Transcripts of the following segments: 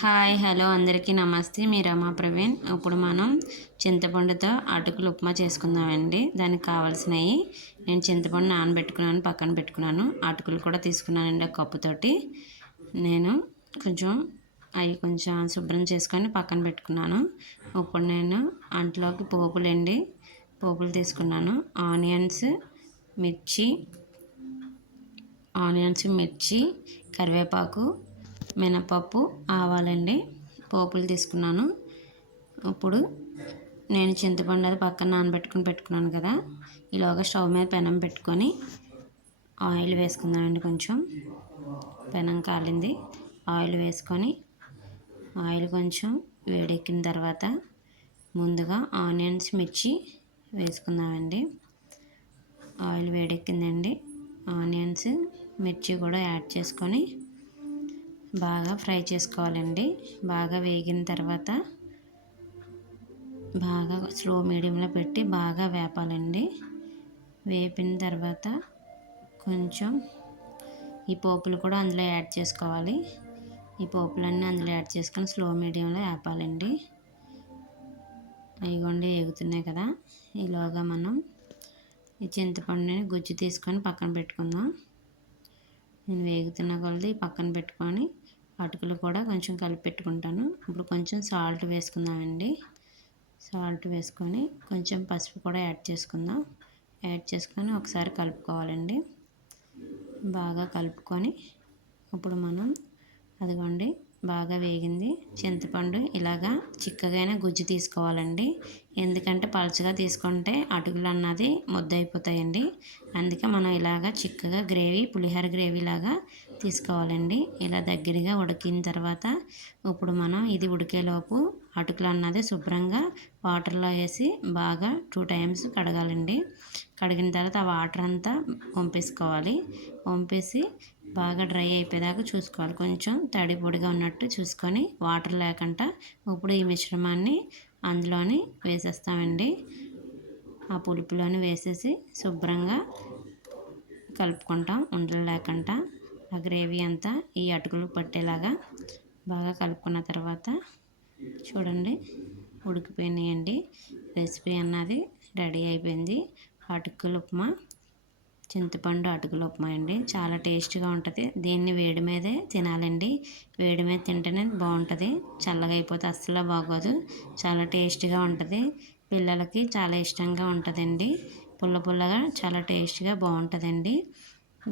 Hi hello అందరికీ నమస్తే. మీ రమా ప్రవీణ్. ఇప్పుడు మనం చింతపండుతో అటుకులు ఉప్మా చేసుకుందామండి. దానికి కావాల్సినవి నేను చింతపండు నానబెట్టుకున్నాను, పక్కన పెట్టుకున్నాను. అటుకులు కూడా తీసుకున్నానండి ఒక కప్పుతోటి. నేను కొంచెం శుభ్రం చేసుకొని పక్కన పెట్టుకున్నాను. ఇప్పుడు నేను అంట్లోకి పోపులు తీసుకున్నాను. ఆనియన్స్, మిర్చి, కరివేపాకు, మినపప్పు, ఆవాలండి. పోపులు తీసుకున్నాను. ఇప్పుడు నేను చింతపండు అది పక్కన పెట్టుకున్నాను కదా. ఈలోగా స్టవ్ మీద పెనం పెట్టుకొని ఆయిల్ వేసుకుందామండి. కొంచెం పెనం కాలింది. ఆయిల్ వేసుకొని ఆయిల్ కొంచెం వేడెక్కిన తర్వాత ముందుగా ఆనియన్స్, మిర్చి వేసుకుందామండి. ఆయిల్ వేడెక్కిందండి. ఆనియన్స్, మిర్చి కూడా యాడ్ చేసుకొని బాగా ఫ్రై చేసుకోవాలండి. బాగా వేగిన తర్వాత బాగా స్లో మీడియంలో పెట్టి బాగా వేపాలండి. వేపిన తర్వాత కొంచెం ఈ పోపులు కూడా అందులో యాడ్ చేసుకోవాలి. ఈ పోపులన్నీ అందులో యాడ్ చేసుకొని స్లో మీడియంలో వేపాలండి. ఇగోండి వేగుతున్నాయి కదా. ఈలోగా మనం ఈ చింతపండుని గుజ్జు తీసుకొని పక్కన పెట్టుకుందాం. నేను వేగుతున్న కొలది పక్కన పెట్టుకొని అటుకులు కూడా కొంచెం కలిపి పెట్టుకుంటాను. ఇప్పుడు కొంచెం సాల్ట్ వేసుకుందామండి. సాల్ట్ వేసుకొని కొంచెం పసుపు కూడా యాడ్ చేసుకొని ఒకసారి కలుపుకోవాలండి. బాగా కలుపుకొని ఇప్పుడు మనం అదిగోండి బాగా వేగింది. చింతపండు ఇలాగా చిక్కగానే గుజ్జు తీసుకోవాలండి. ఎందుకంటే పలుచగా తీసుకుంటే అటుకులు అన్నది ముద్దయిపోతాయండి. అందుకే మనం ఇలాగా చిక్కగా పులిహోర గ్రేవీ లాగా తీసుకోవాలండి. ఇలా దగ్గరగా ఉడికిన తర్వాత ఇప్పుడు మనం ఇది ఉడికేలోపు అటుకులు అన్నది శుభ్రంగా వాటర్లో వేసి బాగా 2 times కడగాలండి. కడిగిన తర్వాత ఆ వాటర్ అంతా వంపేసి బాగా డ్రై అయిపోయేదాకా చూసుకోవాలి. కొంచెం తడి పొడిగా ఉన్నట్టు చూసుకొని వాటర్ లేకుండా ఇప్పుడు ఈ మిశ్రమాన్ని అందులోని వేసేస్తామండి. ఆ పులుపులోని వేసేసి శుభ్రంగా కలుపుకుంటాం. ఉండలు లేకుండా ఆ గ్రేవీ అంతా ఈ అటుకులు పట్టేలాగా బాగా కలుపుకున్న తర్వాత చూడండి ఉడికిపోయినాయండి. రెసిపీ అన్నది రెడీ అయిపోయింది. చింతపండు అటుకుల ఉప్మా అండి. చాలా టేస్ట్గా ఉంటుంది. దీన్ని వేడి మీదే తినాలండి. వేడి మీద తింటేనే బాగుంటుంది. చల్లగా అయిపోతే అస్సలు బాగోదు. చాలా టేస్ట్గా ఉంటుంది. పిల్లలకి చాలా ఇష్టంగా ఉంటుందండి. పుల్లగా చాలా టేస్ట్గా బాగుంటుందండి.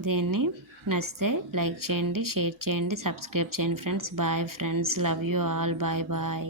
దీన్ని నచ్చితే లైక్ చేయండి, షేర్ చేయండి, సబ్స్క్రైబ్ చేయండి friends. Bye friends. Love you all. Bye bye.